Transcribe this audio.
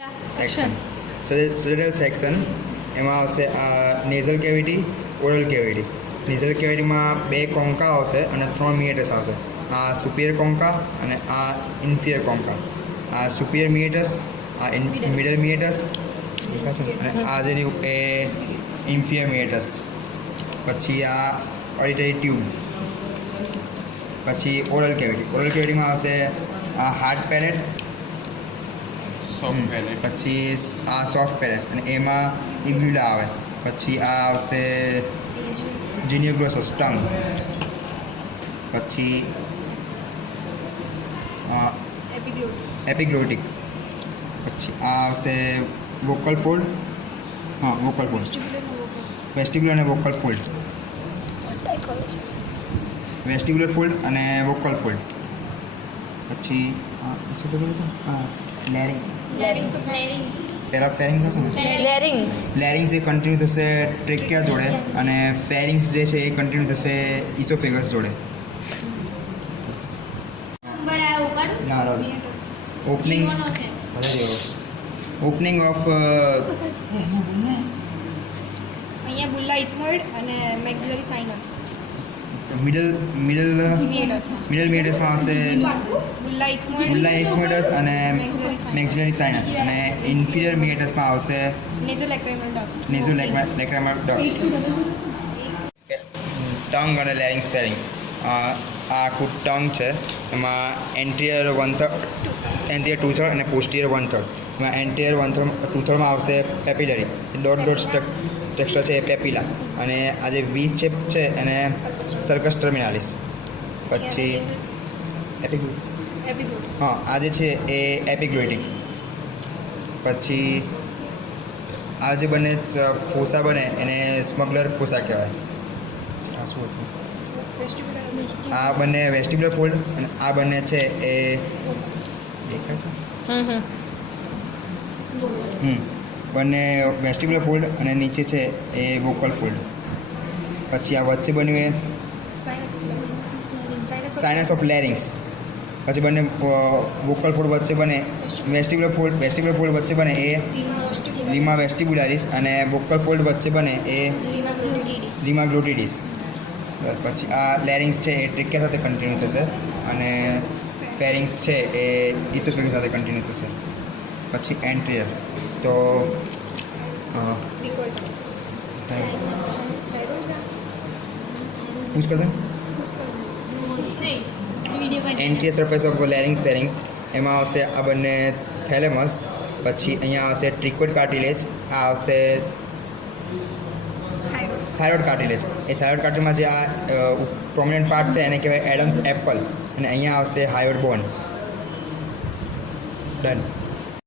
Section cerebral section એમાં આવશે nasal cavity, oral cavity. Nasal કેવિટીમાં 2 કોન્કા આવશે અને 3 મિએટસ આવશે. આ સુપિરિયર કોન્કા અને આ ઇન્ફિરિયર કોન્કા. આ સુપિરિયર મિએટસ, આ મિડલ મિએટસ અને આ જે રહ્યું એ ઇન્ફિરિયર મિએટસ. પછી આ ઓડિટરી ટ્યુબ. પછી ઓરલ કેવિટી. ઓરલ કેવિટીમાં આવશે આ હાર્ડ પેલેટ, પછી આ સોફ્ટ પેલેસ અને એમાં ઇબ્યુલા આવે. પછી આ આવશે જીનિયોગ્લોસસ ટંગ. પછી એપિગ્લોટિક. પછી આ આવશે વોકલ ફોલ્ડ. હા, વોકલ ફોલ્ડ, વેસ્ટિબ્યુલર અને વોકલ ફોલ્ડ. વેસ્ટિબ્યુલર ફોલ્ડ અને વોકલ ફોલ્ડ. પછી શું કહેવાય હતું? લેરિંગ્સ. પહેલાં ફેરિંગ્સ હશે ને? લેરિંગ્સ એ કન્ટિન્યુ થશે ટ્રેકિયા જોડે અને ફેરિંગ્સ જે છે એ કન્ટિન્યુ થશે ઇસોફેગસ જોડે. ઓપનિંગ ઓફ અહીંયા બુલ્લા ઇથમોઇડ અને મેક્સિલરી સાઇનસ. મિડલ મિએટસમાં આવશે બુલ્લા ઇથમોઇડસ અને મેક્સિલરી સાઇનસ અને ઇન્ફિરિયર મિએટસમાં આવશે નેઝોલેક્રાઇમલ ડક્ટ. નેઝોલેક્રાઇમલ ડક્ટ. ટંગ અને લેરિંગ્સ ફેરિંગ્સ. આ આખું ટંગ છે. એમાં એન્ટિયર 1/3, એન્ટિયર 2/3 અને પોસ્ટિયર 1/3. એમાં એન્ટિયર 2/3માં આવશે પેપિલરી. ડોટ ટેક્સચર છે એ પેપિલા. અને આ જે વી શેપ છે એને સર્કસ ટર્મિનાલિસ. પછી હા, આ જે છે એ એપિગ્લોટિક. પછી આ જે બંને ફોસા બને એને સ્મગલર ફોસા કહેવાય. આ શું હતું? આ બંને વેસ્ટિબ્યુલર ફોલ્ડ અને આ બંને છે એ દેખાય છે? બંને વેસ્ટિબ્યુલર ફોલ્ડ અને નીચે છે એ વોકલ ફોલ્ડ. પછી આ વચ્ચે બન્યું એ સાઇનસ ઓફ લેરિંગ્સ. પછી બંને વોકલ ફોલ્ડ વચ્ચે બને વેસ્ટિબ્યુલર ફોલ્ડ વચ્ચે બને એ લીમા વેસ્ટિબ્યુલારિસ અને વોકલ ફોલ્ડ વચ્ચે બને એ લીમા ગ્લોટિડિસ. પછી આ લેરિંગ્સ છે એ ટ્રિકિયા સાથે કન્ટિન્યુ થશે અને ફેરિંગ્સ છે એ ઇસોફેગસ સાથે કન્ટિન્યુ થશે. પછી એન્ટ્રિયર તો પૂછ કર દે. એન્ટિયર સરફેસ ઓફ લેરિંગ્સ ફેરિંગ્સ એમાં આવશે આ બંને થેલેમસ. પછી અહીંયા આવશે ટ્રિકોઇડ કાર્ટિલેજ. આ આવશે થાઇરોઇડ કાર્ટિલેજ. એ થાઇરોઇડ કાર્ટિલેજમાં જે આ પ્રોમિનન્ટ પાર્ટ છે એને કહેવાય એડમ્સ એપલ. અને અહીંયા આવશે હાયોઇડ બોન. ડન.